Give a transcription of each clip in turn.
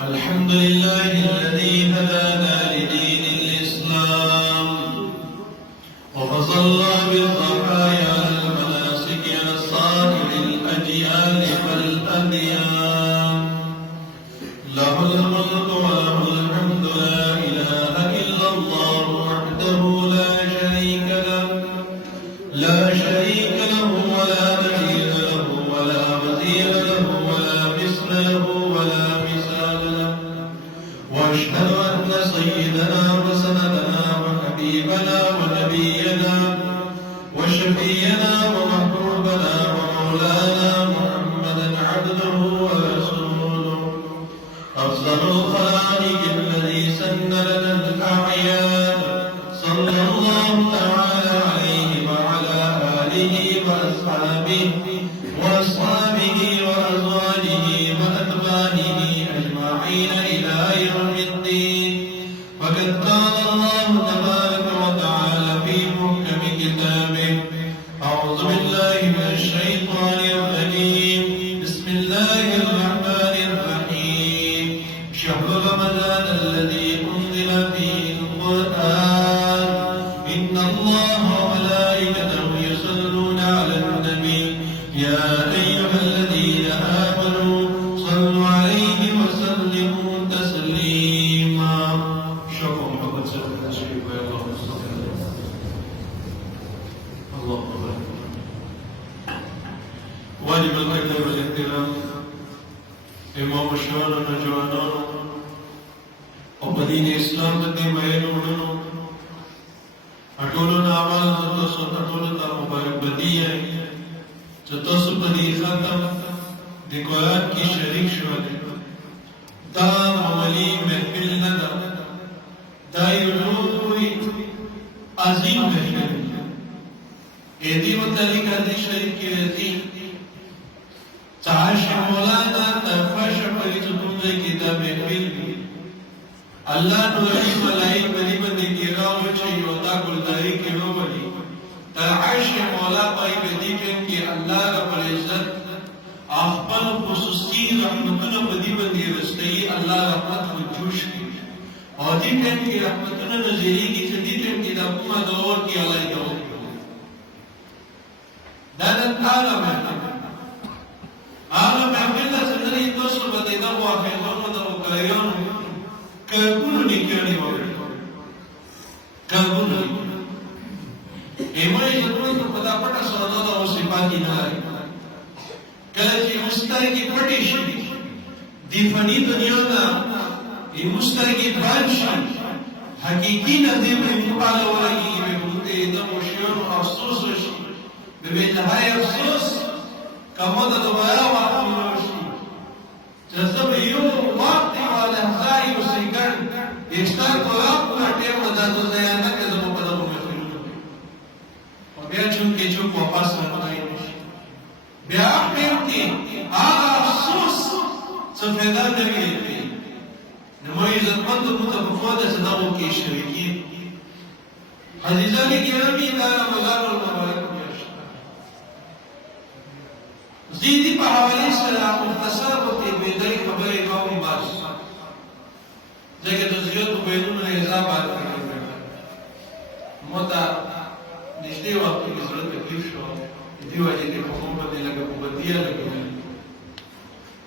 الحمد لله الذي هدانا لدين الإسلام وفضلنا بالضحايا على المناسك على صائر الأجيال والأديان. له الملك وله الحمد، لا إله إلا الله وحده لا شريك له ولا نذير له ولا مثيل له ولا مثل له ولا مثال له. وأشهد أن سيدنا وسندنا وحبيبنا ونبينا وشفينا ومحبوبنا ومولانا محمدا عبده ورسوله، أفضل الخلائق الذي سن لنا الأعيان، صلى الله تعالى عليه وعلى آله وأصحابه وأزواجه وأتباعه أجمعين إلى يوم الدين. وقد قال الله تبارك وتعالى في محكم كتابه: أعوذ بالله من الشيطان الرجيم، بسم الله الرحمن الرحيم. شهر رمضان الذي أنزل فيه القرآن، إن الله وملائكته يصلون على النبي، يا أيها الذين آمنوا صلوا عليه وسلموا تسليما. شكرا محمد صلى الله عليه وسلم. الله أكبر. واجب القدر والاحترام امام الشهر نجوانانو او بدین اسلام دے مہینوں اٹولو ناوال تاسو اٹولو تا مبارک بدی ہے جو تاسو بدی ختم دی قرآن کی شریک شو دے دا عملی محفل ندا دا یلوی عظیم محفل ایدی متعلق حدیث شریف کی رہتی چاہش مولانا تفش پریت تمہیں کتاب محفل اللہ نوری ملائی بنی بندی کی راو چاہی ہوتا گلداری کی رو بنی تعاش مولا پائی بدی کن کی اللہ رب العزت اخبر خصوصی رحمتنا بدی بندی رسطی اللہ رحمت کو جوش کی اور دی کن کی رحمتنا نظری کی چدی کن کی دقمہ دور کی علائی دور دانت آرہ محمد آرہ محمد سندری دوسر بدیدہ واقع دونوں دو کریان کابونو نکیانی وقت کابونو نکیانی ایمائی جنوی تو پدا پٹا سودا دا وہ سپاتی نائی کلچی مسترکی پٹی شدی دی فنی دنیا دا ای مسترکی بان شد حقیقی ندی میں مقال ورگی بے بلتے ادم و شیون و افسوس وشی بے نہائی افسوس کمود دوبارہ واقع وشی جذب یو وقت والا خائی و سیکن ایکستار قرآن کو اٹیم ندازو زیانہ کے دمو پدا کو محفلون اور بیا چونکہ چونک واپس رمضائی نشی بیا احمیرتی آغا افسوس سفیدان نبی لیتی نموی عزتمند متفقود صداو کی شرکی حدیثانی کی رمی دارا مزار المبارک زیدی پا حوالی سلام مختصر ہوتی بیدائی خبری قوم باز جگہ تزیوت بیدون اعزاب آت کرنے بیٹھا موتا نشتے وقت کی ضرورت تکلیف شو دیو آجی کے حکوم پر دے لگا مبدیہ لگا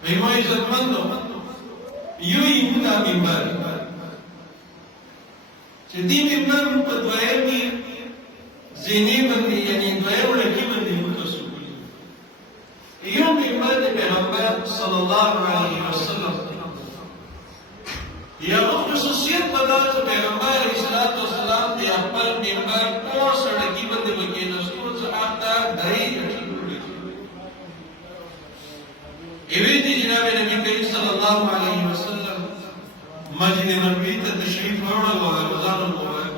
ایمو عزت مندو یو ایمونا ممبر چه دی ممبر پر دوائر کی زینے بندی یعنی دوائر لکی بندی متصول یوم ممبر پیغمبر صلی اللہ علیہ وسلم یا خصوصیت بدا تو پیغمبر علیہ السلام تے اپر ممبر کو سڑکی بندے بکی نسکو سے آتا دائی ایوی دی جناب نبی کریم صلی اللہ علیہ وسلم مسجد نبوی تا تشریف روڑا ہوا رمضان المبارک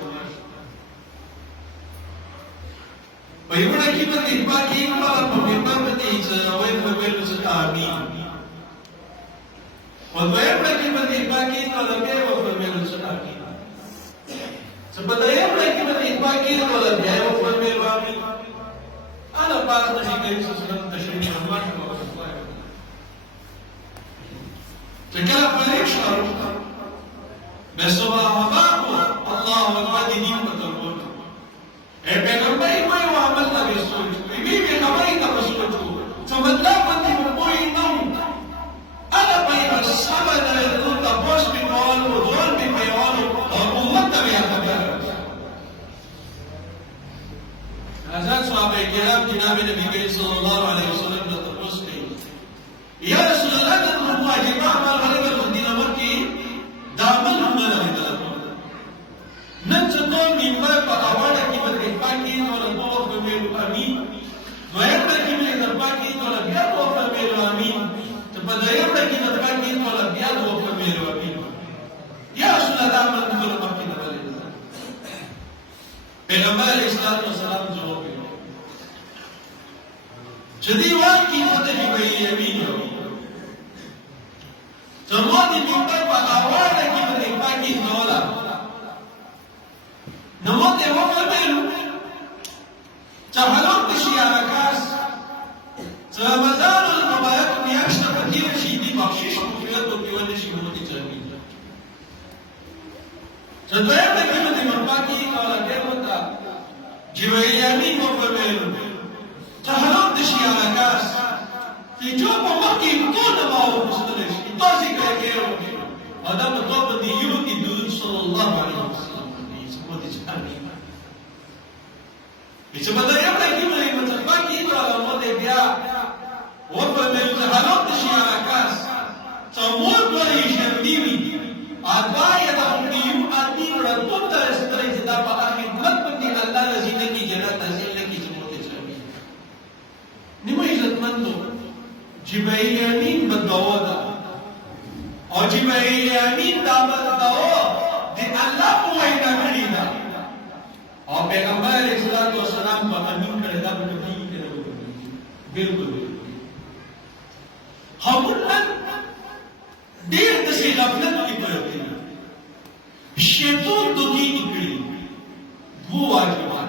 ویوڑا کی بندی باقی اکبار ممبر بندی سنوائن مبیل سے آمین ودوائر کی بندی باقی طلبیہ و فرمیل سے آمین سبدائر کی بندی باقی طلبیہ و فرمیل و آمین انا پاس نبی کریم صلی اللہ علیہ وسلم تشریف روڑا ہوا تكلم فليشعر بس صحابه الله أكبر دين بتقول پیغمبر کوئی وہ عمل نہ بھی سوچ بیوی کمائی نہ سوچو سمجھلا بندی میں کوئی نہ انا بين الصبر يقول تبوس بقول وزول بقول وقوة بيخبر حضرت صحابہ کرام جناب نبی کریم صلی اللہ علیہ وسلم نے تبوس کی یا رسول اللہ تم واجب اعمال غریب المدینہ مکی دامن عمل ہے نن څنګه نیمه په اواړه کې بدرې پاکي نو له دوه په ویلو امين دویم د کې مې د پاکي نو له بیا دوه په ویلو امين ته په دریم د کې د پاکي نو له بیا دوه په ویلو امين یا رسول الله من ټول مکه نه ولې پیغمبر اسلام والسلام جواب کړو جدي واقعي ته وی امين یو څنګه دې په اواړه کې بدرې پاکي نو له نموذج وقبلوا تهلوك بشياركاس رمضان المبارك میاشت فقیر شي دي بخشش مفیدت او پیوند شي مو دي چرمي څنګه د کله د مرپاکي کولا دیوتا جویانی وقبلوا تهلوك بشياركاس چې جو په مکه ټول باور مستلش تاسو کېږئ ادم توپ دی یو کی دود صلی الله علیه وسلم Bisa betul yang lagi mulai mencapai itu kalau mau dia, walaupun mereka halal disyaratkan, semua boleh sendiri. Ada yang tak mungkin arti orang pun terus dapat arti buat penting Allah lazim lagi jalan lazim lagi semua terjadi. Ini macam mana tu? Jibril Amin berdoa, और जिब्राइल अमीन दावत दो दे अल्लाह को वहीदा करीदा और पैगंबर अलैहिस्सलातु वस्सलाम को अमीन करेगा बिल्कुल बिल्कुल हम देर दसे गफलत की पड़ती है शैतान दुखी निकली वो वाजिबान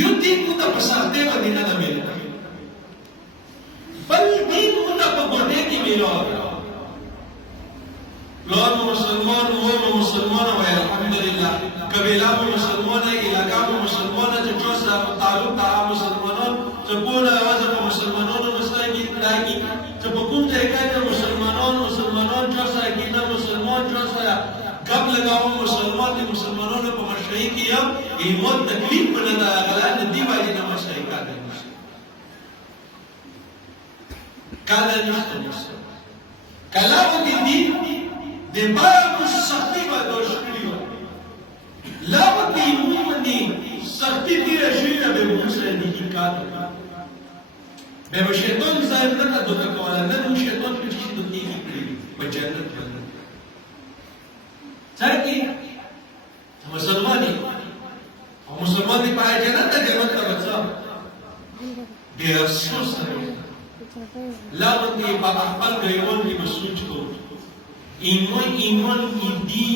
युद्धि मुद्दा पसारते मदीना न मिला बल दीन मुद्दा पकड़ने की मेरा لون مسلمان و مسلمان و الحمدلله قبیله مسلمانه علاقه مسلمانه چې ټول سره تعلق تا مسلمانان چې په لوازم مسلمانانو مستګی لایي چې په کوم ځای کې مسلمانان ټول سره کېنه مسلمان ټول سره قبل لګاو مسلمانانو په مشرعي کې یو ایمون تکلیف نه دا غلان دی باندې نه مشرعي کاږي کله نشته کلام دې د باندې سختي به دوشکړي لا وتی مومني سختي دې شي به موسره دي کار به شیطان ځای نه کا دوه کوله نه شیطان په شي د دې کړی په جنت باندې ځکه مسلمانې او مسلمانې په جنت ته جنت ته وځه به افسوس لا وتی په خپل غیرون کې مسوچ کو iman ini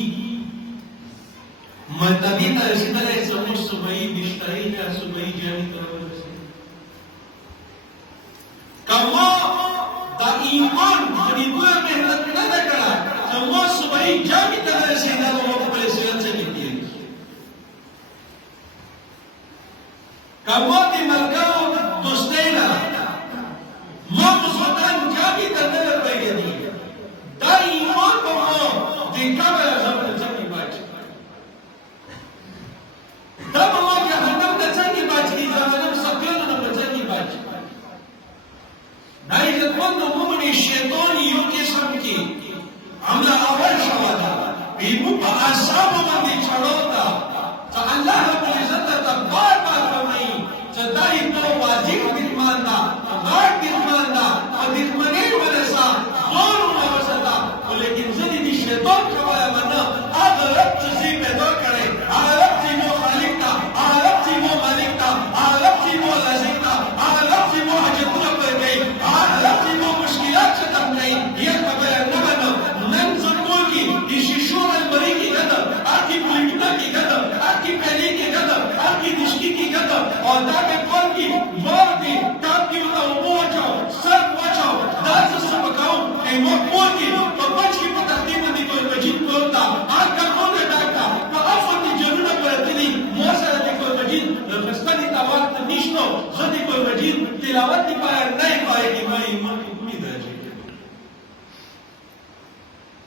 mentabita sebenarnya semua sebaik distainya sebaik jani terus. Kamu tak iman beribu mehlat kita tak kalah. Semua sebaik jani terus sehingga kamu boleh sihat sedikit. Kamu di malkau dostena, mau musuhan jani terus begini. Dari iman kamu dikabel sama jangan baca. Dan Allah jahannam tak jangan baca di jahannam saklan dan jangan baca. Dari zaman umumnya syaitan yuki samki, amla awal syawada, ibu asam mandi chalota. Allah Rabbul Izzat tabar kami. Sedai itu wajib dimana, tabar dimana, dimana merasa. लेकिन जिंदगी शैतान का वाला बना अगरब चीज़ पैदा करे अगरब चीज़ वो मालिक था अगरब चीज़ वो मालिक था अगरब चीज़ वो लाजिक था अगरब चीज़ वो हजतुल्ला पर गई अगरब चीज़ वो मुश्किलात खत्म नहीं ये खबर न बनो नन ज़रूर की इसी शोर अलबरी की गदर आपकी पुलिटा की गदर आपकी पहली की गदर आपकी दिशकी की गदर और दाके कौन की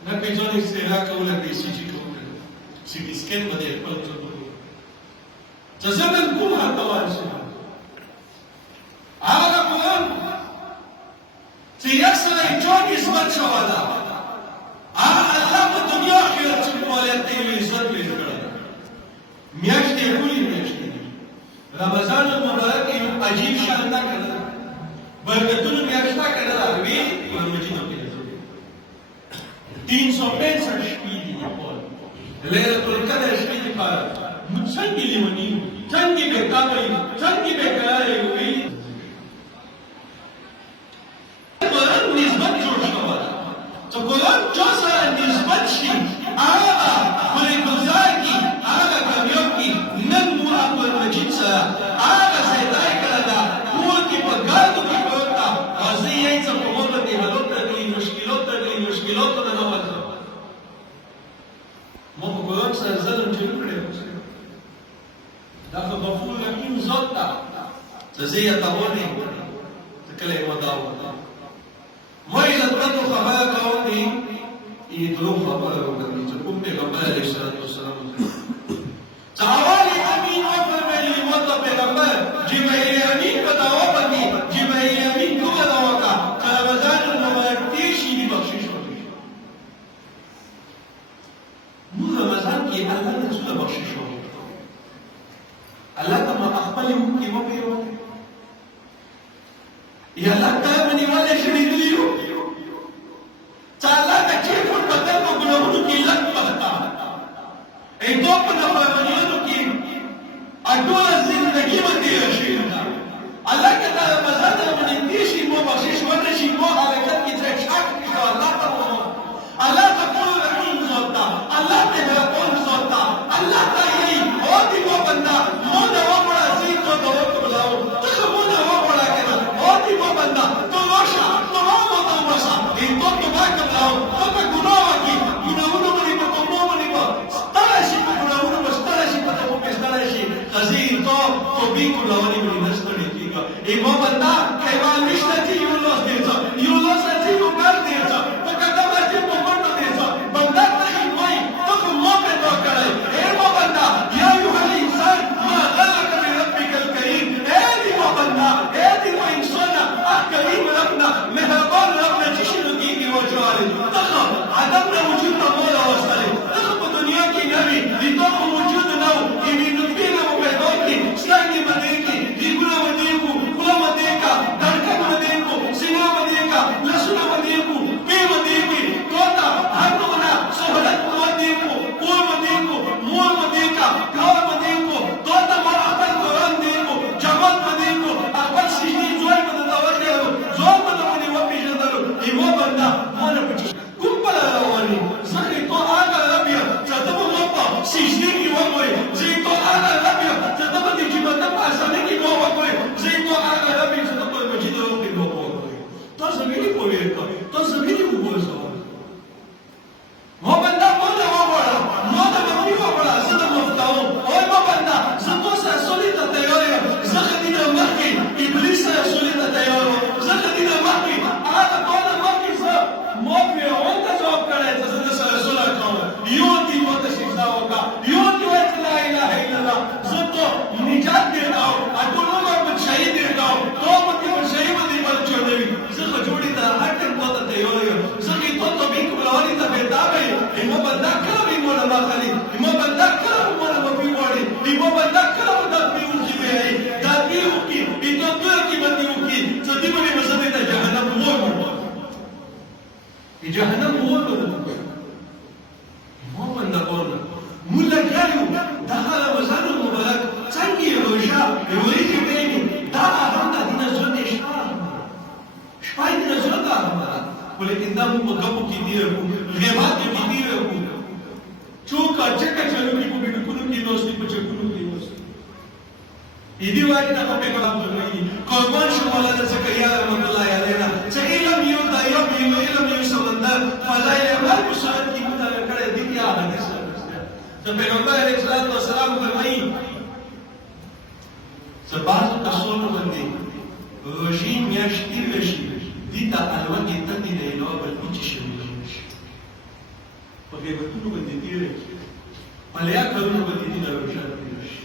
نه کوي ځان استعلا کوله کوي سي کوله سي ټي سکین باندې خپل ځان ته زمن کوم هغه وایي هغه قرآن چې یسره چون عزت شو دا الله په دنیا کې چې مولات ته عزت پیدا کړل میاشتې ټولې میاشتې رمضان المبارک یو عجیب شان دا کړل برکتونو میاشت کړل وی قرآن مجید په 365 شپې دي په ليله القدر شپې دي په څنګه لیونی څنګه به کاوي څنګه به کړای وی قرآن نسبت جوړ شو تو قرآن جو سره نسبت شي هغه پر گزار کی هغه کامیاب کی نن مو قرآن مجید سره هغه زیدای کړه دا ټول کې په ګاډو کې پروتا ازي یې څه په مو باندې حالت ترې مشکلات ته نه وځه مو په قرآن سره ظلم جوړ کړی دا په غفور رحیم ذات تا زي تاوني کله وداو ما اذا تركوا خبرك قومي يدلوا خبرك وكذا تقوم بغبر عليه الصلاه والسلام تعالي امين وفر لي موت بغبر جبريل امين بداوا بني جبريل امين کو بداوا کا رمضان المبارک تیشی دی بخشش ہوتی مو رمضان کی اللہ نے سلا بخشش ہوتی اللہ تما اخبر کی وہ بھی ہوتی یا اللہ تعالی والے شریک لیو تعالی کا چیف بدل کو گناہوں کی لت پتا اے دو پناہوں کی اڈول زندگی میں دی رشید اللہ کے تعالی مزاد من دیشی مو بخشش ورشی مو حرکت کی سے شاک کی اللہ تعالی اللہ تقول رحیم زوتا اللہ تے رحم زوتا اللہ تعالی اور بھی وہ بندہ مو نہ وہ بڑا عزیز تو دو کو بلاؤ تو مو نہ وہ بڑا کہ اور بھی وہ بندہ تو روشا تو وہ روشا ان تو باقی بلاؤ تو گناہ کی گناہوں میں کو میں کو ستارشی کو گناہوں میں ستارشی پتہ کو ستارشی خزین تو بھی گناہوں میں نستڑی کی کا یہ وہ بندہ کیوال نشتا تھی یونس دیتا یونس تھی وہ کر دیتا تو کہتا ہے کو مر دیتا بندہ نہیں کوئی تو مو پہ تو کرے اے وہ بندہ یا ایھا الانسان ما غلق بربک الکریم اے دی وہ بندہ اے دی وہ انسان کریم ربنا مهربان ربنا چشنو کی وہ جوارے تخا عدم نہ وجود نہ مولا واسطے تخا دنیا کی نبی دی تو موجود نہ ہو یہ نبی نہ پیدا کی سنگی مدے کی دی گنا مدے کو کلا مدے کا دھڑکن مدے کو سینہ مدے کا لسنا مدے کو پے مدے کی توتا ہر نہ سہولت مدے کو کول مدے کو مول مدے کا کار مدے کو توتا ما اپن قرآن دے کو جمال مدے کو اپن سجدی جوئی مدے زور بدونی و پیژندلو ایمو بندا مونه پچ کومبل رواني زخي تو هغه ربيع چتم موپا سجدي کی وګوري زي تو هغه ربيع چتم دي کی بندا پاسانه کی وګوري زي تو هغه ربيع چتم په مجید ورو کی وګوري تو زميني پوي تو زميني وګوري مو بندا مونه وګورا نو دا مونږ وګورا زه مفتاو او مو بندا زه تو سره سوليته تیار زخه دي مخکي ابلیس سره سوليته تیار موقع وانت جواب کرے حضرت رسول اللہ کا یوتی و تشریفہ ہوگا یوتی و لا الہ الا اللہ زتو نجات دیتا ہوں اکلوں کا کچھ شہید دیتا ہوں تو متی پر شہید مدی پر چھوڑے زخ جوڑی تا ہٹن پوتا تیوری زخی تو بھی کبلاوری تا بیتا گئی ایمو بندہ کرم ایمو نما خالی ایمو بندہ کرم ایمو نما پیواری ایمو بندہ کرم دادمی اوکی بیرئی دادمی اوکی ایتو دور کی بندی اوکی صدی بنی مسئلے تا جہنم مور جهنم هو بدل ما بندا قولنا مولا جايو دخل رمضان المبارك څنګه روزه وريږي بيني دا هم د دین زړه شپه دې زړه دا ولیکن دا موږ غوږ کې دی غیبت کې دی چوکا چکا چلو کې په بيکونو کې نوستي په چکونو کې نوستي دې وایي دا په کلام دی قربان شو مولانا زکریا رحمت الله علیه چې علم یو دا یو علم یو سمندر فضائل عمل کو شاید کی مطالعہ کرے دی کیا حدیث ہے تو پیغمبر علیہ الصلوۃ والسلام فرمائی سباز کسون باندې روزي میاشتې وشي دي ته الوان کې ته دی نه نو بل چې شي غیبتونو باندې تیرې ملیا کلونو باندې دي روشن شي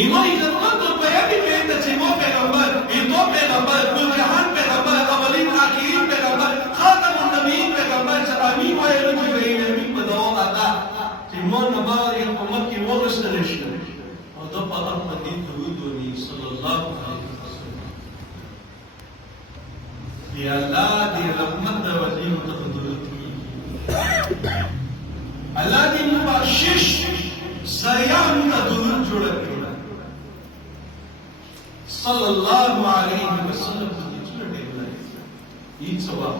ایمان عزتمندو بیان کوي چې مو پیغمبر ایمو پیغمبر ټول جهان پیغمبر اولین آخرین پیغمبر خاتم النبیین پیغمبر چې امین وایي جبرئیل امین په دوا آتا چې مو نبا یو امت کې وغوښتل شي او دا په هغه باندې درود ونی صلی الله علیه وسلم یا الله دې رحمت د وزیر ته درود الله دې مبشش سریان ته درود جوړ کړي صلى الله عليه وسلم يتصواب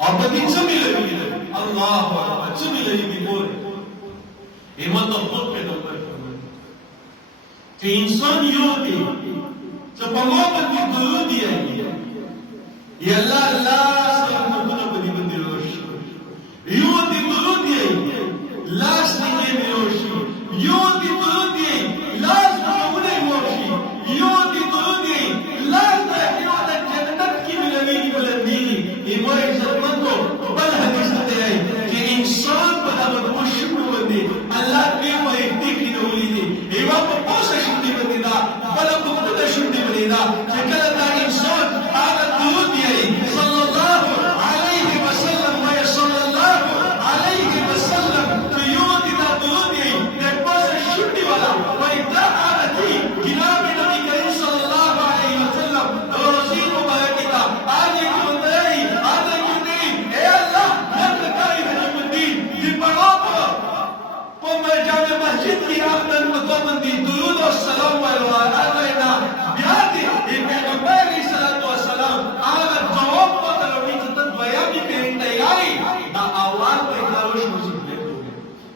أبدي تميل الله أكبر تميل بقول إما تقول بقول كإنسان يودي تبغى بدي درودي يلا لا سلامنا بدي بدي روش يودي درودي لا سنين روش يودي درودي لا يودي درودي لا تحيون الجنة كي بلمين بلمين إما يزمنتو بل حديث تياي كي إنسان بدا بدوش شكو بندي الله بيما يكتيكي نوليني إما بقوسة شكي بندي دا بلا بقوة شكي بندي دا كلا دا إنسان على درودي صلى الله عليه وسلم وصلى الله عليه وسلم في يودي دا درودي نكباسة شكي ولا وإبدا عادتي كلام مسجد کی آمدن مطمئن دی درود و سلام و علينا بیاتی پیغمبر علیہ السلام آمد جواب پتروی تتن بیامی پیرین تیاری دا آوار پیداروش مزید لیدو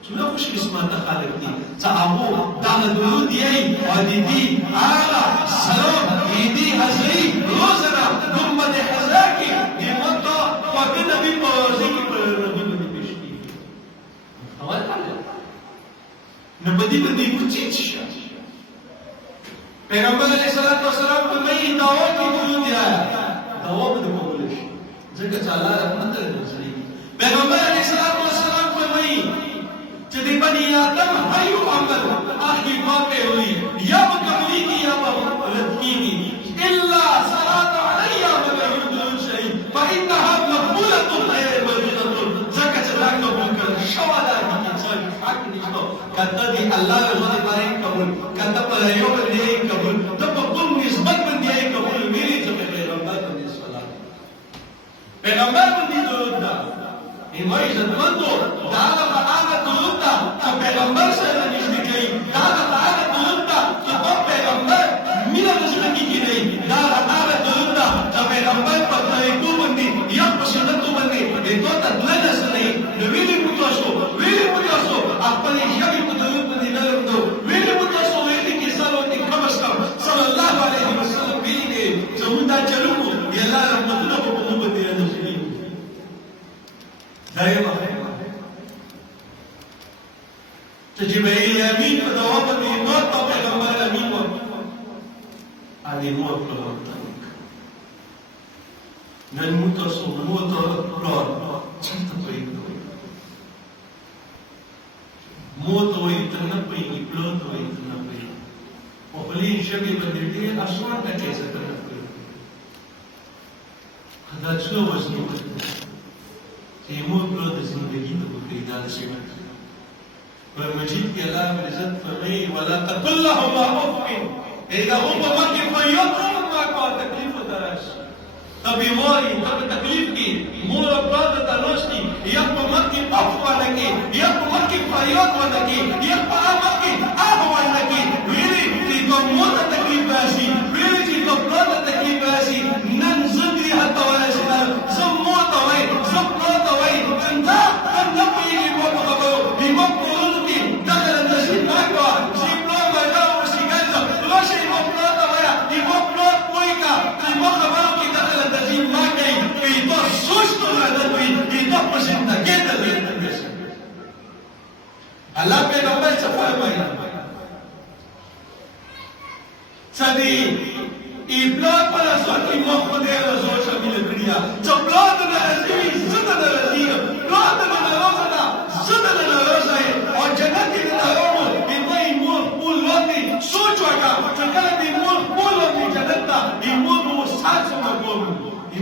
چونا خوش قسمت خالق دی تعامو دا درود یہی وادیدی آغا سلام ایدی حضری روزنا گمبت حضراکی دیمتا وقت نبی پوزی کی پرنبی بندی پیشکی آوار پاکر نبدي بدي كتير پیغمبر علیہ الصلوۃ والسلام کو میں دعوت کی درود دیا دعوت دے بولش جگہ چلا رحمت دے سری پیغمبر علیہ الصلوۃ والسلام کو میں جدی بنی آدم ہیو عمل آخری بات ہوئی یا مکملی کی یا رد کی الا صلاه علی ولا شيء فانها مقبوله غير مردوده جگہ چلا قبول کر شوادا کی انسان حق نشو کتا دی اللہ رضا بارے قبول کتا پر ایو بندے قبول تب کل نسبت بندے قبول میری جب پیغمبر بندے صلاة پیغمبر بندے درود دا ایمائی عزتمندو دانا آنا درود دا تا پیغمبر سے نشتی گئی دانا آنا درود دا تا پیغمبر میرا نزدکی کی نہیں دانا آنا درود دا تا پیغمبر پر طریقو بندے یا پسندتو بندے ایتو تا دلنس نہیں نویلی متوسو ویلی متوسو اپنی شبی درود بندی نرم دو ویلی متوسو ویلی کی سالو کی کم از کم صلی اللہ علیہ وسلم ویلی کے زموندا چلو یہ اللہ رحمتنا کو بندو بندی نرسلی دائما جبرائیل امین پر دعا بندی نور تا پیغمبر امین وقت آلی نور پر وقت نن متوسو موتو رور چلتا کوئی موت وي تنبي بلوت وي تنبي وخلين شبي بدرتين أسوان كيسة تنبي هذا شنو وزنه تيموت بلوت زندگی تبكي دار سمت والمجيد كلام العزت فرمي ولا تقل لهما أف إذا هم مكي فيطلب ما كان تكليف درس تبي موري تبي تكليف کی مور اپراد تلاش کی یا مت کی افوا لگی یا مت کی فریاد ولگی یا مت کی احوال لگی ویلی تی کو مور تکلیف ایسی ویلی تی کو اپراد تکلیف ایسی نن زندگی حتا ولا سلام زم موت وای زم موت وای زنده زنده پیلی مو بخو بی مو قول کی دخل النجم ما کو سیبلو ما جاو سیگل روشی مو اپراد وای دی مو اپراد کوئی کا دی مو خبرو کی دخل النجم ما گئی کی تو سوچ تو پسند کېده الله پیغمبر څه فرمایي څدی ایبلاد پر ځوان کی مخ دې رسول شامل کړیا چې بلاد نه ازوی زړه وکړه چې کله دې مور خپل ورځي جنت ته مور به وسات سمه کوم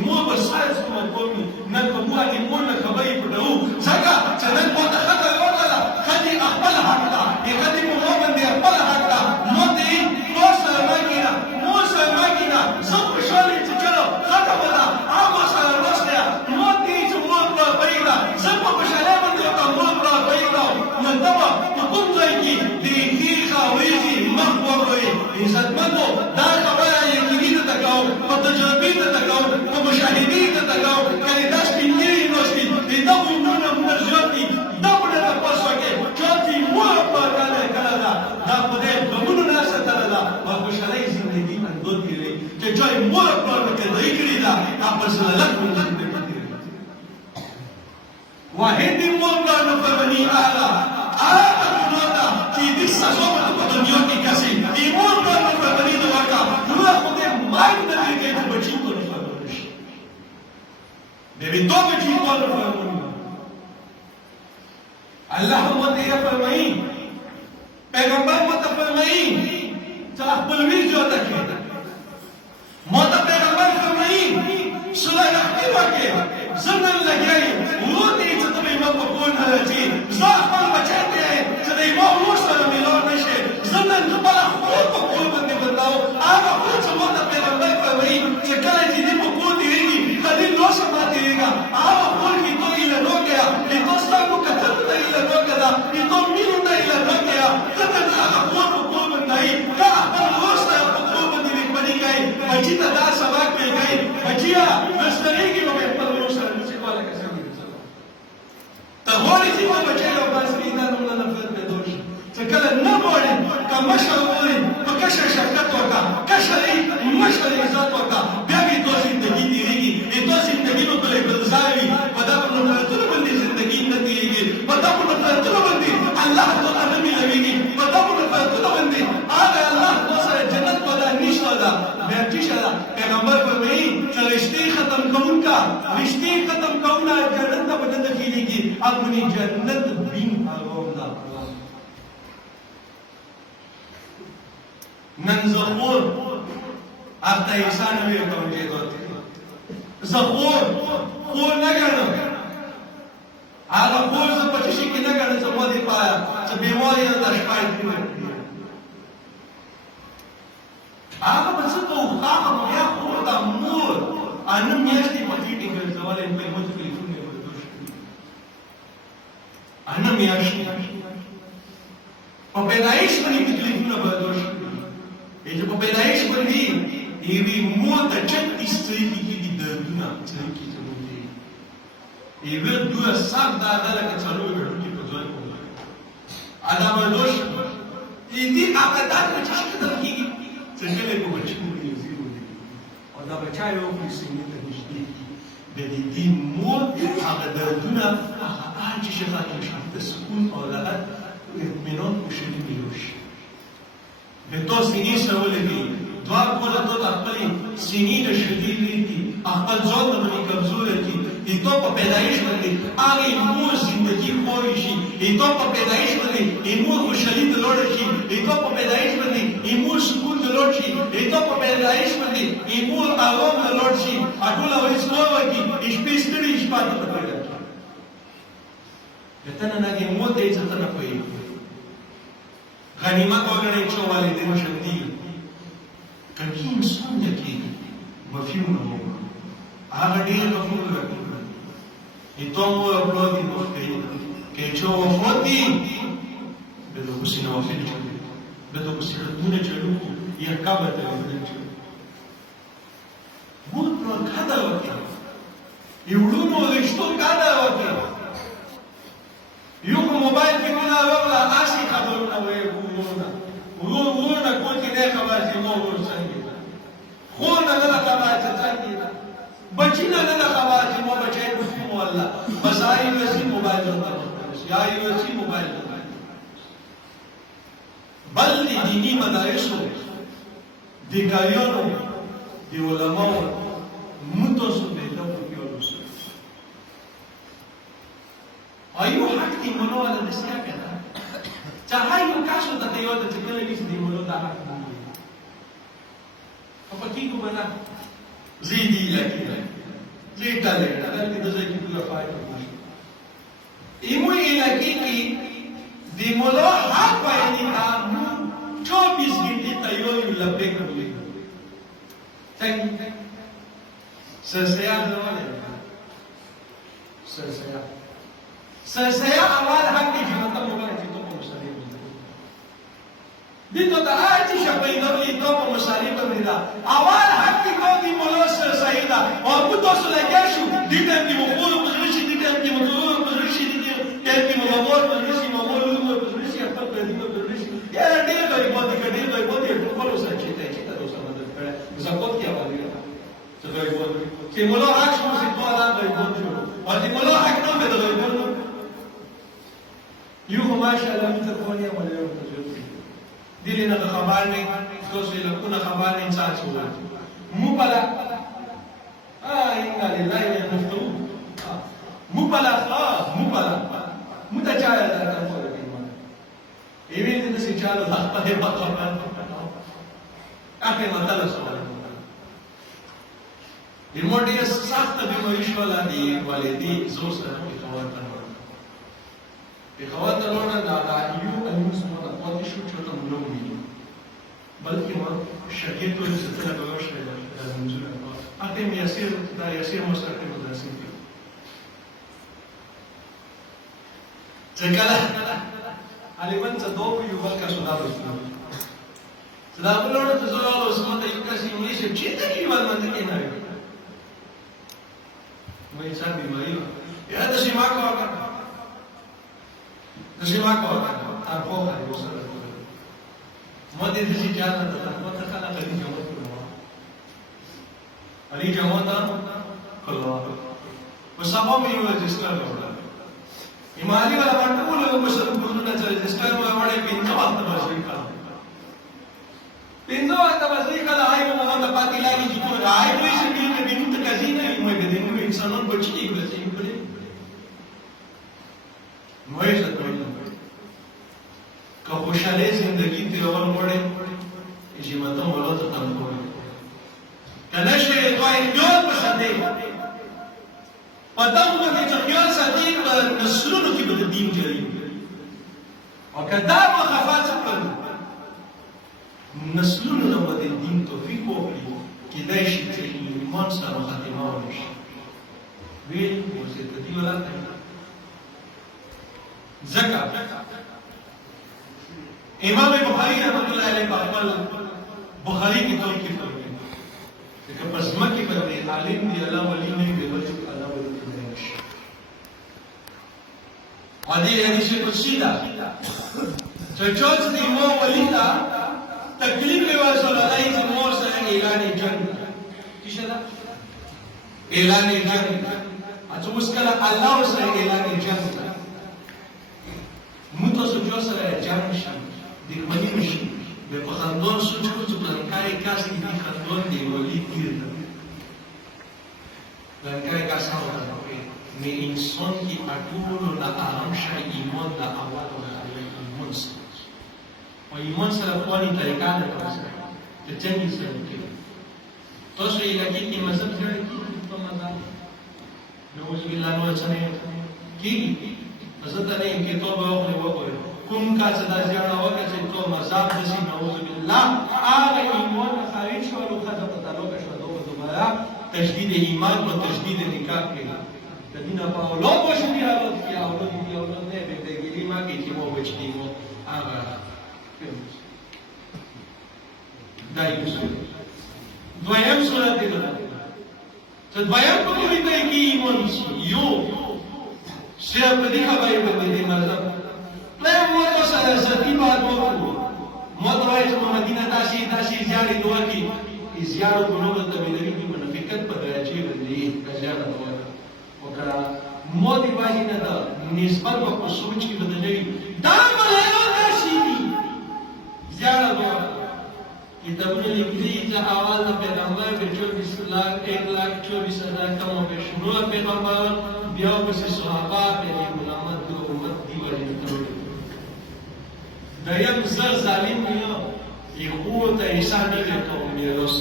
مور به سات سمه کوم نن په موږ دې مور نه خبرې پټو ځکه چې نن په خطر ورغله خدي خپل حق ده خدي په مو باندې خپل حق ده مو دې موسه ماګینا زه خوشاله چې چلو ختم ده هغه سره ورسته مو دې چې مور په پیدا زه په خوشاله باندې ته مور په پیدا نو دا په کوم ځای کې دې خاويږي مخبوي عزت مندو دا خبره یقیني ته تکاو په تجربه ته تکاو په مشاهدي ته تکاو کله دا سپینې نوستي دې دا وینونه مرجاتي دا په تاسو کې چې مور په کاله کړه دا په دې کومو نه ستاره دا په خوشالۍ ژوندۍ اندوت کړي چې جای مور په کې دای کړی دا تاسو سره لکه واحد مور په فرمانی اعلی نوتا چې دې ساسو په دنیا کې کسي ایمون په فرمانی دا ورکا نو خو دې مایک د دې کې بچی په فرمانی شي دې تو بچی په فرمانی الله مو دې فرمایي پیغمبر مو ته فرمایي چې خپل ویډیو ته کې مو ته پیغمبر فرمایي سورہ احقاف کې زمن لګي وو دې چې ته مو په کول نه راځي زه خپل بچی ته چې دې مو ورو سره ملو نشي زمن خپل خپل په کول باندې بدلاو هغه چې مو ته پیغمبر فرمایي چې کله چې دې په کول دیږي کله نو سم دیږي هغه کول کې ته یې نه لوګیا دې تاسو کو کتل ته یې نه لوګیا دې ته مين ته یې نه لوګیا ته هغه کول په کول باندې کا خپل ورسره په کول باندې باندې کوي بچی ته دا سبق پیږي بچیا مستری کې به خپل ورسره چې کوله کسي ته وایي چې ما بچی او بس دې نه نه نفرت به دوش چې کله نه وایي کما شاوري په کشه شرکت وکا کشه مشر عزت وکا بیا به تو زندگی دیږي ته زندگی نو په ګلزاري په دا په نفرتونو باندې زندگی نه دیږي په دا په نفرتونو باندې الله تعالی نه ملويږي په دا په نفرتونو باندې هغه الله سره جنت پیدا نشته دا بیا چې پیغمبر فرمایي چې رشتې ختم کوونکا رشتې ختم کوونه جنت ته بدل کیږي اپنی جنت بین حرام دا نن زخور اته انسان وی کوم کې دوته زخور خور نه ګڼم هغه خور ز په شي کې نه ګڼم چې مو دې پایا چې بیماري نه تشپای هغه په څه کو هغه بیا خور دا مور ان میاشتې پټې کې ګرځولې په موږ ټلیفون نه ورته ان میاشتې په پیدایش باندې ټلیفون نه ورته چې په پیدایش باندې ایوی مور د چت استریږي کې د دنیا څخه کې ته ایوی دوه سات دا لکه څلور ورته کې په ځای کوي ادا ورلوش دې هغه دا چې څنګه کېږي څنګه له کوم چې موږ یې زیرو دي او دا بچایو په سینې ته نشته د دې مور هغه د دنیا هغه چې شفاعت کوي د سکون او راحت اطمینان او شریک وي د تو سینې سره ولګي دعا کوله ته خپل سینې له شدید دي خپل ځان د باندې کمزور دي د تو په پیدایش باندې هغه مو ژوندۍ خوښ شي د تو په پیدایش باندې مو خوشالي د لوړ شي د تو په پیدایش باندې مو سکون د لوړ شي د تو په پیدایش باندې مو آرام د لوړ شي اټول ورځ کوو کی شپې ستړي شپه ته پټه دته نه نه مو ته ځته نه کوي غنیمت وګڼئ چې والدین شدي کله انسان یې مفهوم نه وو هغه ډېر مفهوم لري ته مو خپل دي کې چې وفاتي د دوی نوافل د دوی سنتونه چلو یا کعبه ته ورته مو پر کاده وکړه یو لونو رښتو کاده وکړه یو موبایل کې نه راغله آسی خبرونه وایي ورونه کول کې نه خبر چې مو ورسنګي خو نه نه خبر چې څنګه بچی نه نه خبر چې مو بچای کو الله بس آی وسی موبایل یا آی وسی موبایل بل دینی مدارسو دی کاریانو دی علماء متوسط دی ته وکړو ایو حق دی منو ولا نسیا کنه چاہے یو کاسو ته یو ته کله نشي دی منو دا حق تو بنا زیدی لکی زید داله اگر کی دزای کی پورا فایده باشه ایمو لکی کی دی مولا حق بیانی کامو 24 घंटे तैयारी लपे कर ली सरसया सरसया awal hati jumata moga itu pemusari dito ta aji shapai no itu pemusari pemida awal hati ko di molos sersaida और कुतो सुलेकेशु दिtem di mokolo pozrishi ditem di mokolo pozrishi ditem di mokolo pozrishi mokolo pozrishi apa pedino pozrishi ya dia dari boti itu kalau saya cita dosa mata zakot क्या वाली है तो dari boti कि मोलो हक मुझे तो आला dari boti और कि मोलो हक ना में तो dari boti यू माशाअल्लाह मितकोनिया वाले दिले ना खबर में तो से लकुना खबर में इंसान हुआ मुपला inna lillahi wa inna ilaihi mupala mutachaya da kan ko da iman ewe din se chalo da pa he ba ka ake matala so imodiya sakta bi moishwala di walidi zor sa ki khawat lona da yu an musma da qad shu chota mulumi balki ma shahid ko se tala bagosh da nuzul أتم يصير مستقيم دراسي جكلا علمن تدوب يبقى سداب الإسلام سداب لونه تزور العثمان تيجي سيمونيش جدا كيوال من تكينا ما يصير بمايو يا تسمع كوارك أبوه هاي وصل ما تدري جانا ما تخلى قديم جمال Ali jamata kalwa wasaba में ये रजिस्टर होगा हिमालय वाला बात को लोगों को सब बोलना चाहिए रजिस्टर में हमारे पिंजो आता बसरी का आई वो वहाँ दपाती लागी जितो राय कोई से दिन में दिन तक ऐसी नहीं हुए दिन में इंसानों को बच्ची नहीं बच्ची बोले मुझे सत्य का खुशहाली जिंदगी तेरे मोड़े इसी मतलब बोलो तो तम को كنشر الخيال بصديق فتنظر لتخيال صديق نسلونه كي بده الدين جريم وكذاب وخفات القلب نسلونه لما بده الدين توفيق وقلي كده يشي الإيمان صار خاتمه ونش وين وسيدتي ولا زكاة إمام البخاري رحمة الله عليه قال بخاري की तो की लेकिन पस्मा की बदले आलिम भी अल्लाह वली नहीं बेवजह अल्लाह वली नहीं आदि हदीस कुदसीदा चौथ दी मो वलीदा तकलीफ में वासलाई से मोर से ऐलान जन्नत किशला ऐलान जन्नत अच्छा उसका अल्लाह से ऐलान जन्नत मुतो सुजो से जन्नत दिखमनी मिशी بخندون سوچ کو تو لنکای کاس کی خندون دی ولی تیر لنکای کاس هوا می انسان کی اټول لا آرام شای ایمان دا اول او ایمان سره او ایمان سره کومه طریقه ده تاسو ته څنګه سره کې تاسو یې لګی کی مذهب جوړ کی په مزه نوځ بالله نو څنګه کی حضرت نے ان کی توبه وکړه کوم کا صدا ځان وکړي چې تو مذهب دسی نعوذ بالله هغه ایمان خارج شو او خدای په تعلق شو دوباره تجدید ایمان او تجدید نکاح کې دینه په اولاد وشو بیا اولاد کی اولاد نه به دګری ما کې چې مو وچتي مو هغه دای دویم صورت دی ته دویم په کومه ځای کې ایمان یو شه په دې خبرې باندې مذهب لا موت سلاسل بعد موت رئيس المدينة داشي زيارة دواتي زيارة بنوبة تبينري في منافقات بدرجة اللي كزيارة دواتي وكلا موت باجي ندا نسبة بقصوش كي بدرجة دام ملايو داشي زيارة دواتي किताबों में लिखी है आवाज पैगंबर के 1,24,000 कम पे शुरू पैगंबर बिया से सहाबा पे गुलामत दो उम्मत दी वाली तोड़ दयम सर जालिम ने ये قوت انسان के कौम में रोस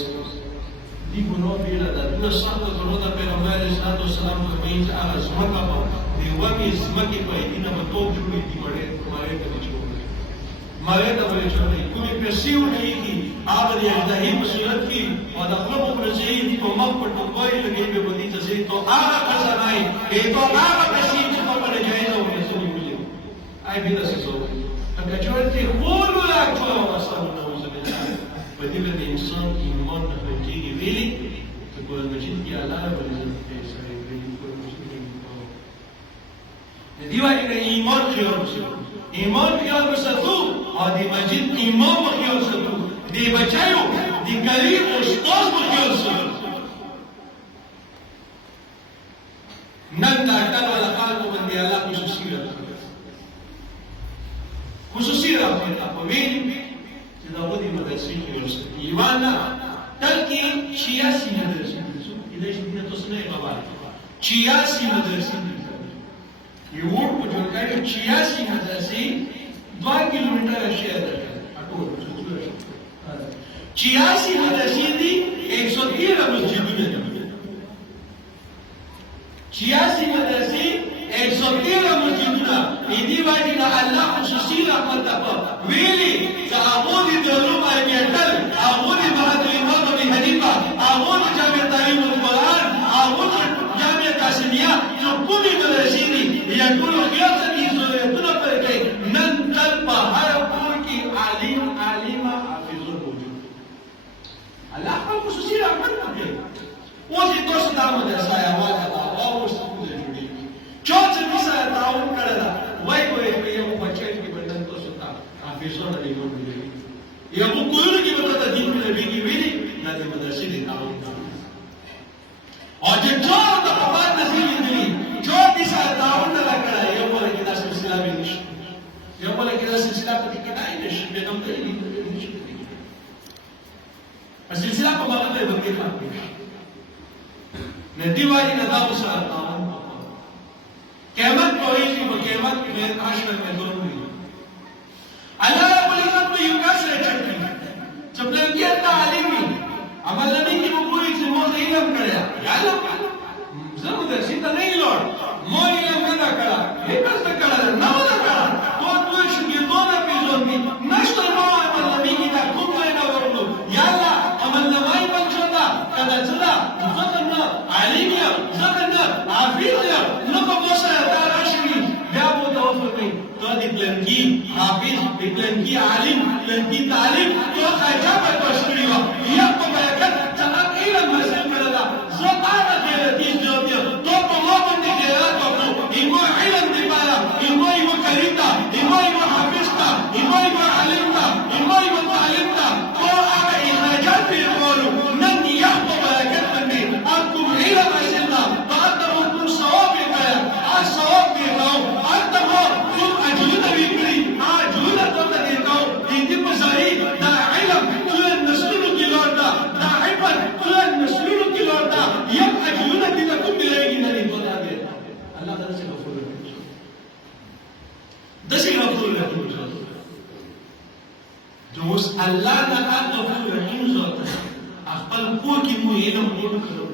دي ګناه بیله ده. دونه سخته ګناه ده. پیغمبر علیه الصلاة والسلام فرمایي چې هغه ځمکه به د ومې ځمکې په ایدي نه به توپ جوړېږي، مړی ته به چوړي، مړی ته به چوړي. کومې پیسې ونهیږي هغه د اژدهې په صورت کې او د خپل پرځای په مخ په ټوپۍ لګوي به بدي ته ځي تو هغه خزانه ای تو هغه پیسې چې په باندې جایزه ورسېږي ولې آی به تاسو زوړ هغه چورته خور ولا چور واسطه نو زمينه په دې د انسان ایمان نه کېږي ویلي ته ګورل مجید کې الله رب العزت په سره ویلي په مسلمان د دیوالي د ایمان خیال ایمان خیال وساتو او د مجید ایمان خیال وساتو د بچایو د کریم استاد خیال وساتو. نن دا ټول خلکو باندې الله خصوصي راځي په ویلي چې دا ودی مدرسې کې ورسره ایوانا تلکی 86 مدرسې دي چې دې تاسو نه خبره 86 مدرسې یو په جوړ کړي 86 مدرسې 2 کیلومتر شهر ده ټول 86 مدرسې دي 113 مسجدونه دي 86 مدرسې 113 مسجدونه دې باندې الله خصوصي رحمت ویلي چې هغه دې د علوم ایتل هغه دې بهادر امام ابي حنیفه هغه جامع تعلیم القرآن هغه جامع قاسمیه چې کومې مدرسې دي یا ټول خیال دي ضرورتونه پر کوي نن تل په هر کور کې عالم عالمه حافظ موجود الله خصوصي رحمت کوي اوس تاسو دا مدرسه یواله او اوس چوڅ مثال تعاون کړل وای په یو بچی کې بدن تاسو ته حافظونه دی ورته یو کویر کې بدل دین نبی کې ویلي نه د مدرسې دی تعاون او چې ټول د په نصیب دي ټول دې سره تعاون نه کړل یو ور کې د سلسله به نشي یو ور کې د سلسله په کې نه نشي به نوم دی په سلسله په باندې به کې پاتې نه دی وایي نه دا وسره تعاون قیامت کوئی وہ قیامت میں حشر میں دونوں ہوئی اللہ رب العزت نے یوں کیسے چڑھتی جب لنگیت تعلیمی عمل نبی کی وہ پوری سے موت علم کریا یا علم ضرور درسی تا نہیں لوڑ مو علم نہ کرا حکس نہ کرا نہ کرا تو پوری شکی دونوں پیزون دی نشتر مو عمل نبی کی تا کم لینا ورلو یا اللہ عمل نبائی بنچوندہ کدا چلا زدن علیمیا زدن حافظیا نبا بوسا لنگی حافظ لنگی عالم لنگی تعلیم تو خیجا پر توشکری ہوا یہ تو بیکت چاہت علم حاصل کردا زبان غیرتی جوابیہ تو مومن دی غیرات کو انگو علم دی پالا انگو کریتا انگو حافظ تا انگو عالم تا انگو تعلیم تا تو آگا اخراجات پی قولو نن یہ تو بیکت بندی آپ کو علم حاصل تا تو آتا وہ تم ثواب بھی کریا آج ثواب بھی رہو آتا وہ جوده وکړي جوده ته دیتا دې په ځای دا علم ټول نسلونو کې لوردا دا عبادت ټول نسلونو کې لوردا یم جوده دې ته کوم ملایږي نه دی بولا دی الله تعالی څخه غفور دی دغه غفور دی دوس الله نه غفور رحیم ذات خپل کو کې مو علم ورته کړو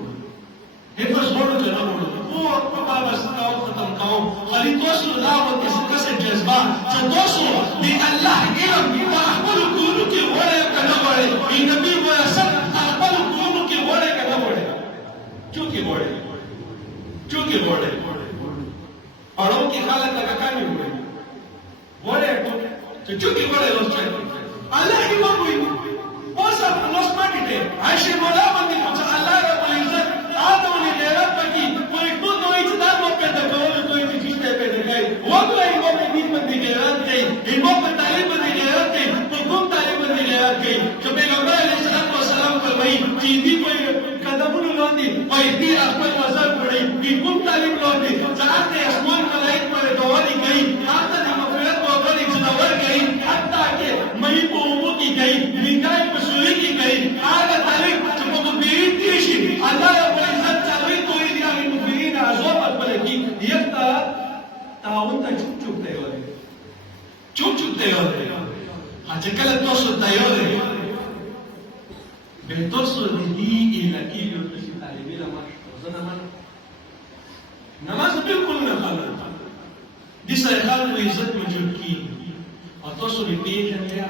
هیڅ ورته نه ورته او په بابا ستاسو ختم کاو خلی تاسو دا وته څه جذبه چې تاسو دی الله علم په خپل کولو کې وړه کنه وړه ان نبی ورسره خپل کولو کې وړه کنه وړه چوکي وړه اورو کې خلک لکه کاني وړه چې چوکي وړه لوستل الله دې وایي اوسه نو سپاټه عائشه مولا باندې چې الله رب العزت آدم نے غیرت کی کوئی خود نوئی چدار مو پیدا کرو کوئی چیزیں پیدا گئی وہ تو ان کو دین بندی غیرت گئی ان کو تعلیم بندی غیرت گئی حکم تعلیم بندی غیرت گئی جو پیغمبر علیہ السلام فرمائی چیزی کوئی قدم لوندی کوئی دی خپل نظر پڑی حکم تعلیم لوندی ذات اسمان ملائک پر دواری گئی حتی مغفرت کو غری جنور گئی حتی کہ مئی کو امو کی گئی نکاح پسوری کی گئی اعلی تعلیم جو مبین تیشی اللہ رب العزت چاوی تو ہی دیا مبین عذاب پر کی یکتا تعاون ته چوک دی وره چوک دی وره چې کله تاسو تیار به تاسو د دې علاقې یو څه طالبې له ماش زنه ماش نماز بالکل نه خلل دي سره خلل عزت موجود کی او تاسو دې پیژنئ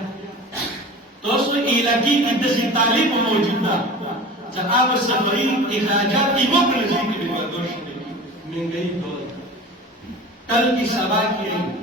تاسو علاقې کې د دې طالب موجوده چې هغه سفري اخراجات یې وکړل چې په ورزش کې منګي ډول تل کی سبا کې